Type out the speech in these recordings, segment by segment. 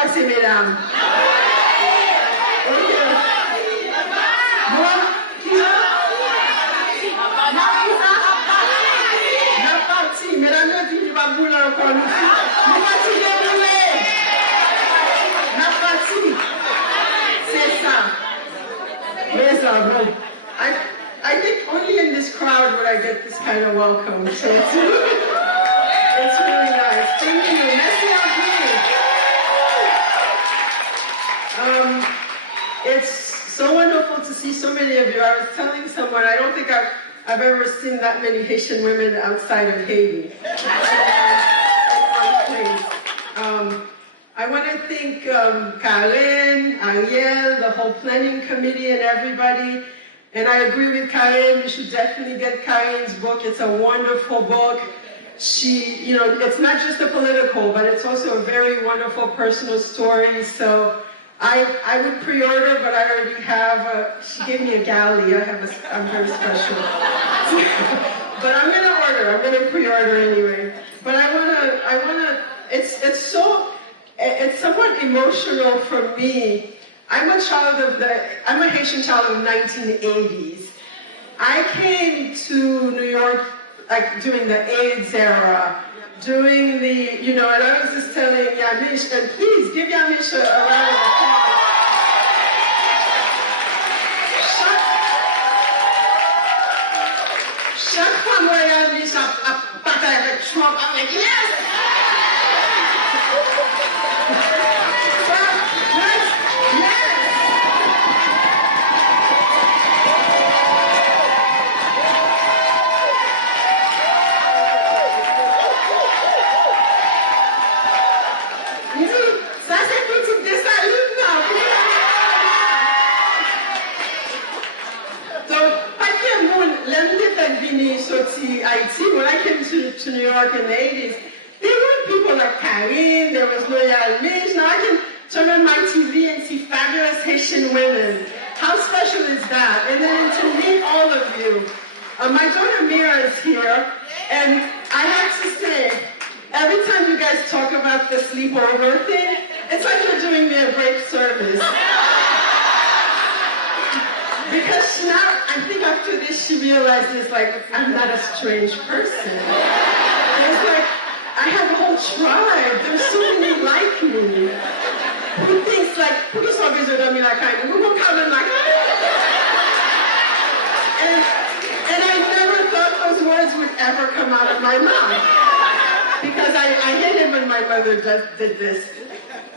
passé, mesdames? Ok. Bon, qui a? La partie, mesdames, je dis, je vais bouler encore. Nous partis déroulés. La partie. C'est ça. Mais ça, bon. I think only in this crowd would I get this kind of welcome. So it's really nice. Thank you. Merci à vous. It's so wonderful to see so many of you. I was telling someone, I don't think I've ever seen that many Haitian women outside of Haiti. I want to thank Karen, Ariel, the whole planning committee and everybody. And I agree with Karen, you should definitely get Karen's book. It's a wonderful book. She, you know, it's not just a political, but it's also a very wonderful personal story. So I would pre-order, but I already have she gave me a galley. I'm very special. But I'm gonna order, I'm gonna pre-order anyway. But I wanna, it's somewhat emotional for me. I'm a Haitian child of the 1980s. I came to New York like during the AIDS era, during the, you know, and I was just telling Yamish, and please give Yamish a round of applause. Chaque fois moi Yamish a bataille avec Trump, I'm like, yes! Haiti, when I came to New York in the 80s, there were people like Karine, there was Loyal Mish. Now I can turn on my TV and see fabulous Haitian women. How special is that? And then to meet all of you. My daughter Mira is here, and I have to say, every time you guys talk about the sleepover thing, it's like you're doing me a great service. Because now, I think after this, she realizes, like, I'm not a strange person. It's like, I have a whole tribe. There's so many like me. Who thinks, like, who is always with me like I am? Who will come in like and I never thought those words would ever come out of my mouth. Because I hated when my mother did this.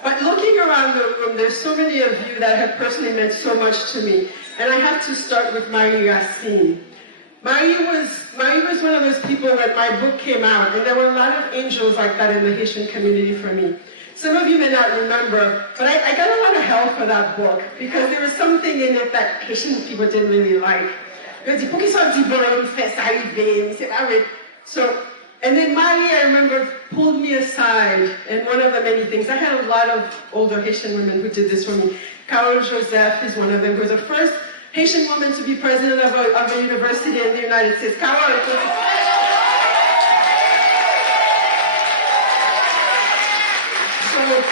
But looking around the room, there's so many of you that have personally meant so much to me. And I have to start with Marie Racine. Marie was one of those people when my book came out, and there were a lot of angels like that in the Haitian community for me. Some of you may not remember, but I got a lot of help for that book, because there was something in it that Haitian people didn't really like. So, and then Marie, I remember, pulled me aside, and one of the many things, I had a lot of older Haitian women who did this for me. Carol Joseph is one of them, who was the first Haitian woman to be president of a university in the United States. Carol. So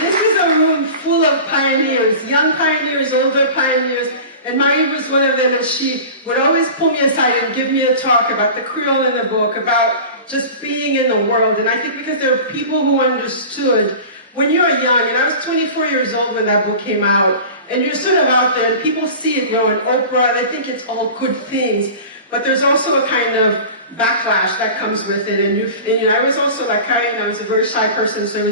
this is a room full of pioneers, young pioneers, older pioneers, and Marie was one of them, and she would always pull me aside and give me a talk about the Creole in the book, about just being in the world. And I think because there are people who understood, when you're young, and I was 24 years old when that book came out, and you're sort of out there, and people see it, you know, in Oprah, they think it's all good things, but there's also a kind of backlash that comes with it. And you know, I was also like Karen, I was a very shy person, so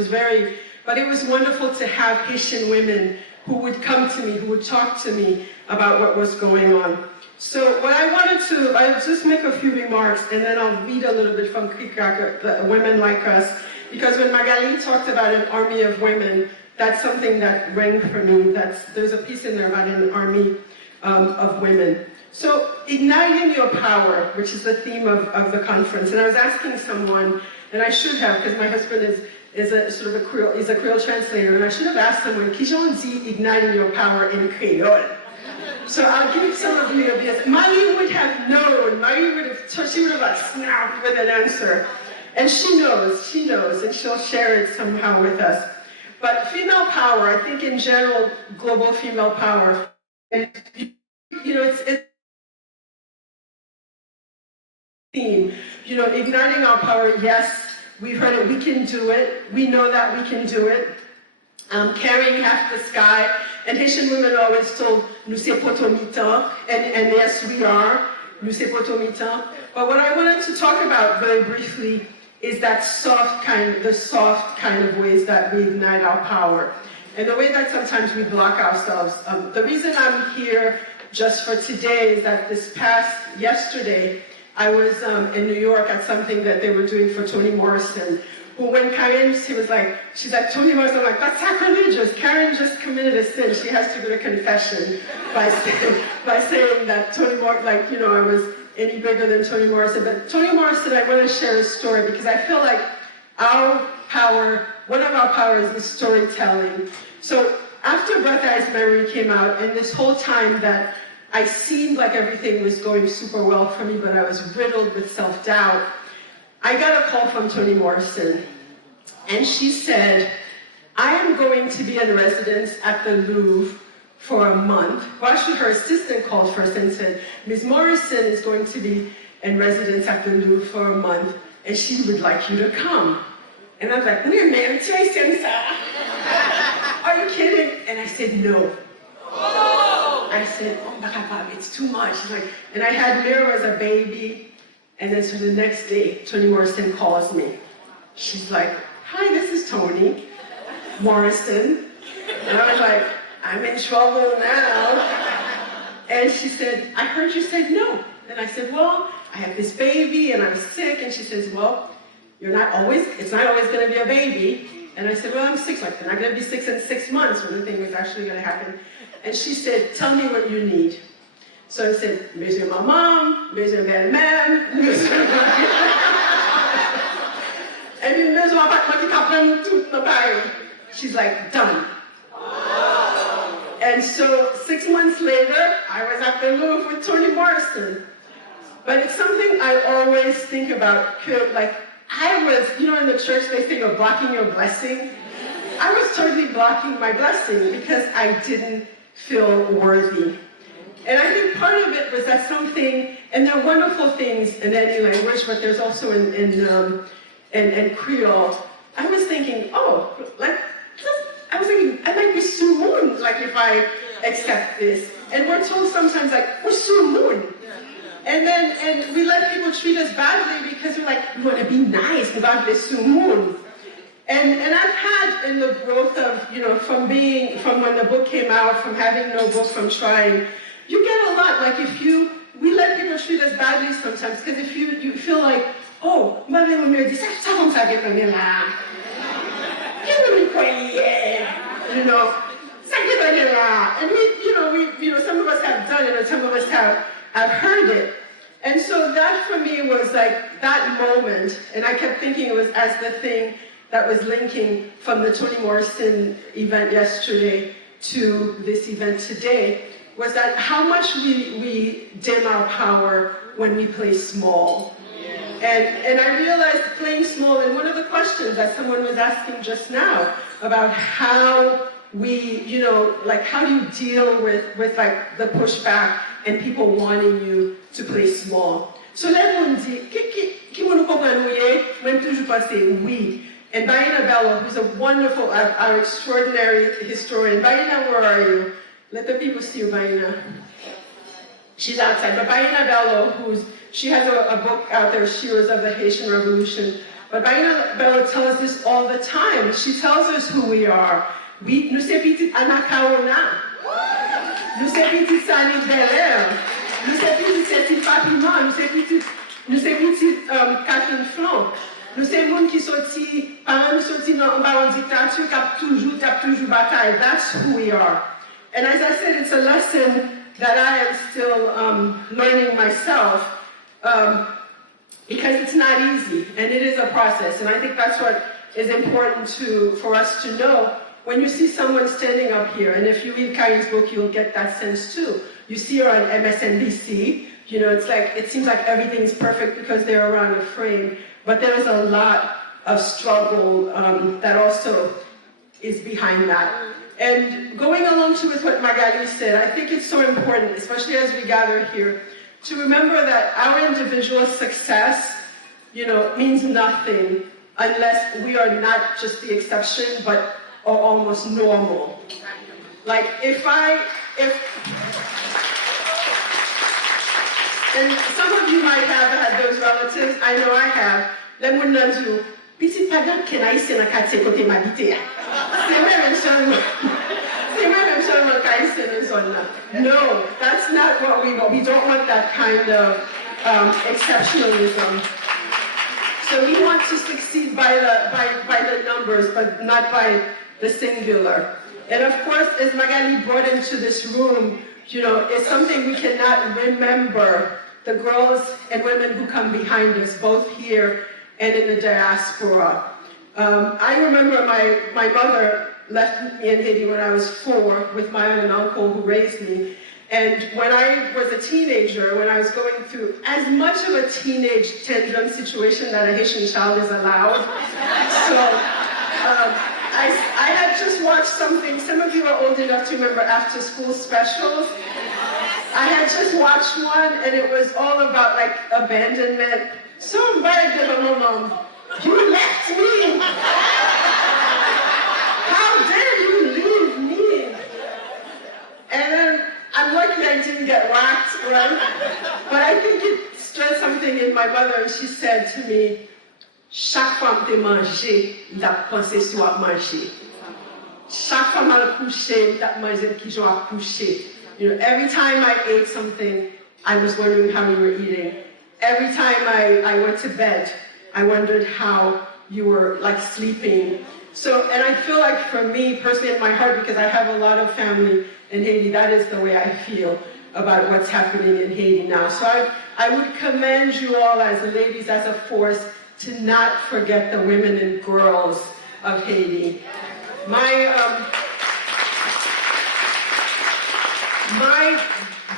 but it was wonderful to have Haitian women who would come to me, who would talk to me about what was going on. So what I wanted to, I'll just make a few remarks, and then I'll read a little bit from Krak, the Women Like Us, because when Magali talked about an army of women, that's something that rang for me. There's a piece in there about an army of women. So igniting your power, which is the theme of the conference, and I was asking someone, and I should have, because my husband is a sort of a Creole translator, and I should have asked someone, qui j'en dit igniting your power in Creole? So I'll give some of you a bit. Marie would have known. She would have snapped with an answer. And she knows, and she'll share it somehow with us. But female power, I think in general, global female power, and it's theme. Igniting our power, yes, we heard it, we can do it. We know that we can do it. Carrying half the sky. And Haitian women are always told, nous c'est potomita, and yes, we are, nous c'est potomita. But what I wanted to talk about very briefly is that the soft kind of ways that we ignite our power. And the way that sometimes we block ourselves. The reason I'm here just for today is that yesterday, I was in New York at something that they were doing for Toni Morrison. Who, when Karen, she's like, Toni Morrison, I'm like, that's sacrilegious. Karen just committed a sin. She has to go to confession by saying that Toni Morrison, I was any bigger than Toni Morrison. But Toni Morrison, I want to share a story because I feel like one of our powers is storytelling. So after Breath Eyes Memory came out, and this whole time that I seemed like everything was going super well for me, but I was riddled with self-doubt, I got a call from Toni Morrison, and she said, I am going to be in residence at the Louvre for a month. Well, actually, her assistant called first and said, Ms. Morrison is going to be in residence at the Louvre for a month, and she would like you to come. And I was like, we're married to Are you kidding? And I said, no. I said, oh, it's too much. And I had Mira as a baby. And then so the next day, Toni Morrison calls me. She's like, hi, this is Toni Morrison. And I was like, I'm in trouble now. And she said, I heard you said no. And I said, well, I have this baby and I'm sick. And she says, well, it's not always going to be a baby. And I said, well, I'm sick. Like, they're not going to be sick in 6 months when the thing was actually going to happen. And she said, tell me what you need. So I said, Monsieur Maman, Monsieur Belle-Mère, Monsieur and then Monsieur Papa, she's like, done. And so 6 months later, I was at the Louvre with Toni Morrison. But it's something I always think about. I was, in the church they think of blocking your blessing. I was totally blocking my blessing because I didn't feel worthy. And I think part of it was that something, and there are wonderful things in any language, but there's also in Creole. I was thinking, I might be sous moon, if I accept this. And we're told sometimes, we're sous moon. And we let people treat us badly because we're like, we want to be nice about this sous moon. And I've had in the growth of, from when the book came out, from having no book, from trying, you get a lot. We let people treat us badly sometimes, because if you feel like, oh, and some of us have done it, and some of us have heard it. And so that for me was that moment, and I kept thinking it was as the thing that was linking from the Toni Morrison event yesterday to this event today, was that how much we dim our power when we play small. And I realized playing small, and one of the questions that someone was asking just now about how we, how do you deal with the pushback and people wanting you to play small. So là, on dit, qui nous comprend même toujours passer oui. And Baina Bello, who's a wonderful, our extraordinary historian. Baina, where are you? Let the people see you, Baina. She's outside. But Baina Bello, she has a book out there, Shearers of the Haitian Revolution. But Baina Bello tells us this all the time. She tells us who we are. Nous sommes petits Anakaona. Nous sommes petits Salis Belair. Nous sommes petits Cécile Fatima. Nous sommes petits Catherine Flan. Nous sommes gens qui sortis, parents nous sortis dans une dictature qui a toujours bataille. That's who we are. And as I said, it's a lesson that I am still learning myself, because it's not easy, and it is a process. And I think that's what is important for us to know. When you see someone standing up here, and if you read Karin's book, you'll get that sense too. You see her on MSNBC, it seems like everything's perfect because they're around a frame. But there is a lot of struggle that also is behind that. And going along to with what Magali said, I think it's so important, especially as we gather here, to remember that our individual success, means nothing unless we are not just the exception, but are almost normal. Like and some of you might have had those relatives, I know I have, that would not do, Pisi pagan ken Haitian a kate kote m'habite. No, that's not what we want. We don't want that kind of exceptionalism. So we want to succeed by the numbers, but not by the singular. And of course, as Magali brought into this room, it's something we cannot remember the girls and women who come behind us, both here and in the diaspora. I remember my mother left me in Haiti when I was 4 with my aunt and uncle who raised me. And when I was a teenager, when I was going through as much of a teenage tantrum situation that a Haitian child is allowed, so I had just watched something, some of you are old enough to remember after school specials. I had just watched one and it was all about like abandonment. Somebody did a mom, you left me! How dare you leave me? And then I'm lucky I didn't get whacked, right? But I think it stirred something in my mother, and she said to me, chaque fois que je mange, je pense sur manger. Chaque fois que je couche, je mange qui je coucher. Every time I ate something, I was wondering how you were eating. Every time I went to bed, I wondered how you were like sleeping. So, and I feel like for me personally in my heart, because I have a lot of family in Haiti, that is the way I feel about what's happening in Haiti now. So I would commend you all as ladies, as a force, to not forget the women and girls of Haiti. My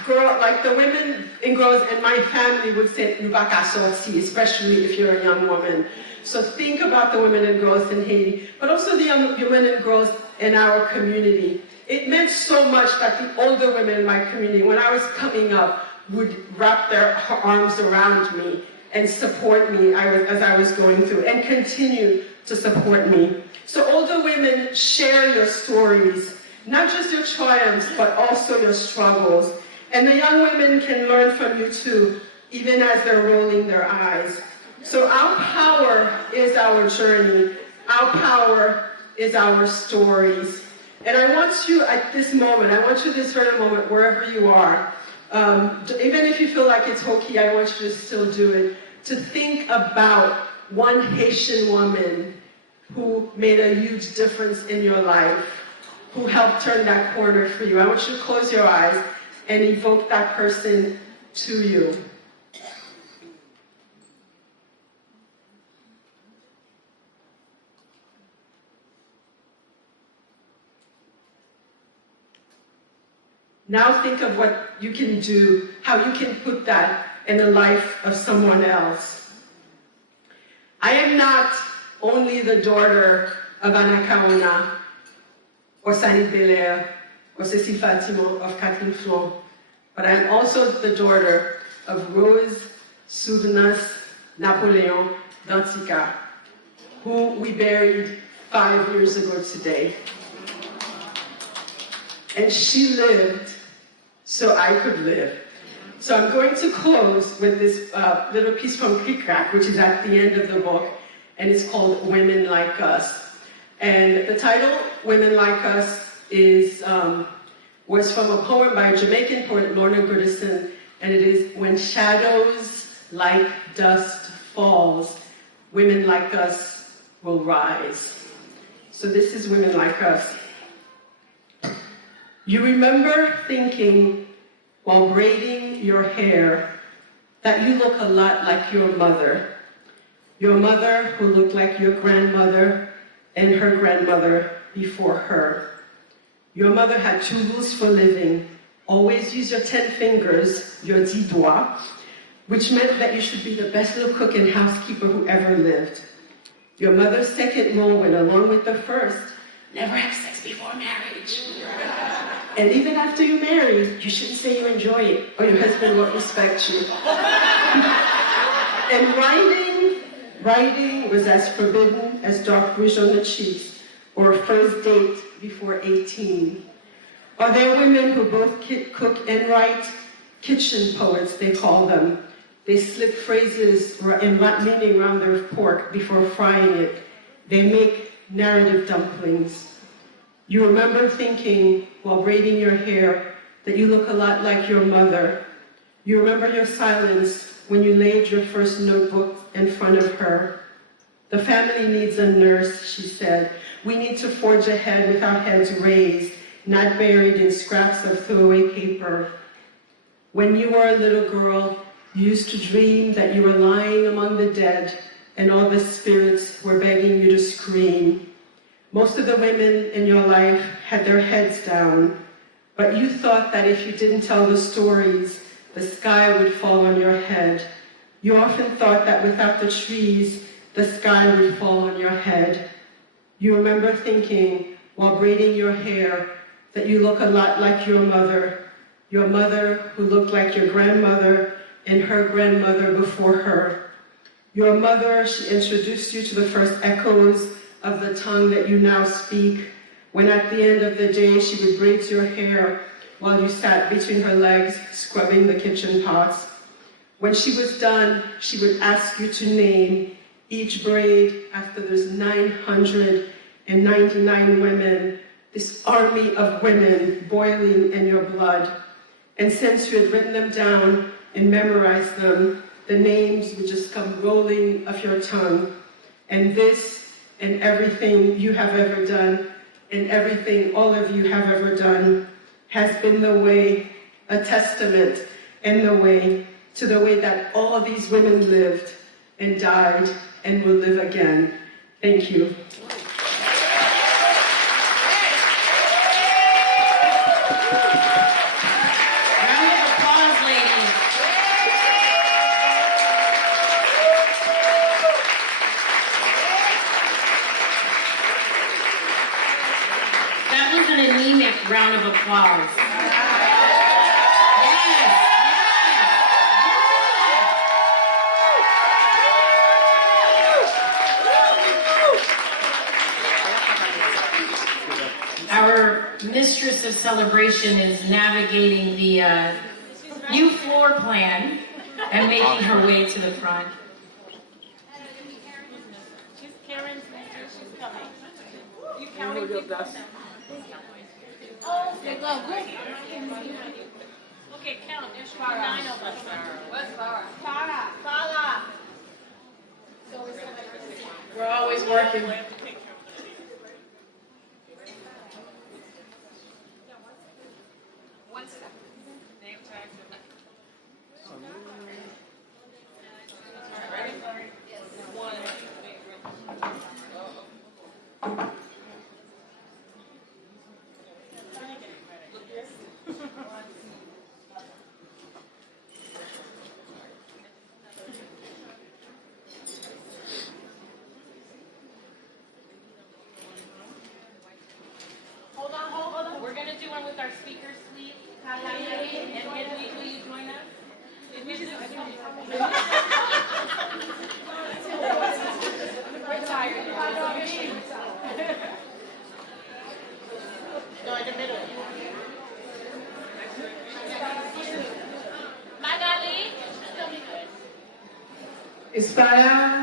girl, like the women and girls in my family would say, especially if you're a young woman. So think about the women and girls in Haiti, but also the young women and girls in our community. It meant so much that the older women in my community, when I was coming up, would wrap their arms around me and support me as I was going through, and continue to support me. So older women, share your stories, not just your triumphs, but also your struggles. And the young women can learn from you too, even as they're rolling their eyes. So our power is our journey. Our power is our stories. And I want you at this moment, I want you this very moment, wherever you are, even if you feel like it's hokey, I want you to still do it, to think about one Haitian woman who made a huge difference in your life, who helped turn that corner for you. I want you to close your eyes and evoke that person to you. Now think of what you can do, how you can put that in the life of someone else. I am not only the daughter of Anna Kaona, or Sani Belair, or Cécile Fatimo of Catherine Flon, but I am also the daughter of Rose Souvenas Napoleon Danticat, who we buried 5 years ago today. And she lived so I could live. So I'm going to close with this little piece from Krak, which is at the end of the book, and it's called Women Like Us. And the title, Women Like Us, was from a poem by a Jamaican poet, Lorna Goodison, and it is, when shadows like dust falls, women like us will rise. So this is Women Like Us. You remember thinking, while braiding your hair, that you look a lot like your mother who looked like your grandmother and her grandmother before her. Your mother had 2 rules for living. Always use your 10 fingers, your 10 doigts, which meant that you should be the best little cook and housekeeper who ever lived. Your mother's second rule went along with the first, never have sex before marriage. And even after you're married, you shouldn't say you enjoy it, or your husband won't respect you. And writing was as forbidden as dark rouge on the cheeks, or a first date before 18. Are there women who both cook and write? Kitchen poets, they call them. They slip phrases and meaning around their pork before frying it. They make narrative dumplings. You remember thinking, while braiding your hair, that you look a lot like your mother. You remember your silence when you laid your first notebook in front of her. The family needs a nurse, she said. We need to forge ahead with our heads raised, not buried in scraps of throwaway paper. When you were a little girl, you used to dream that you were lying among the dead and all the spirits were begging you to scream. Most of the women in your life had their heads down, but you thought that if you didn't tell the stories, the sky would fall on your head. You often thought that without the trees, the sky would fall on your head. You remember thinking, while braiding your hair, that you look a lot like your mother who looked like your grandmother and her grandmother before her. Your mother, she introduced you to the first echoes of the tongue that you now speak, when at the end of the day she would braid your hair while you sat between her legs scrubbing the kitchen pots. When she was done, she would ask you to name each braid after those 999 women, this army of women boiling in your blood. And since you had written them down and memorized them, the names would just come rolling off your tongue. And this and everything you have ever done, and everything all of you have ever done, has been the way, a testament in the way, to the way that all of these women lived and died and will live again. Thank you. Round of applause. Yes. Our mistress of celebration is navigating the new floor plan and making her way to the front. Karen's she's coming. You counting people? Oh, they go. Okay, count. There should be 9 of us. What's Farah? Farah. So we're always working. One second. Name tag. Ready? Yes. 1. Hold on. We're going to do one with our speakers, please. And Edwige, will you join us? Edwige is we're tired. Go in the middle. Is Farah